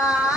ます。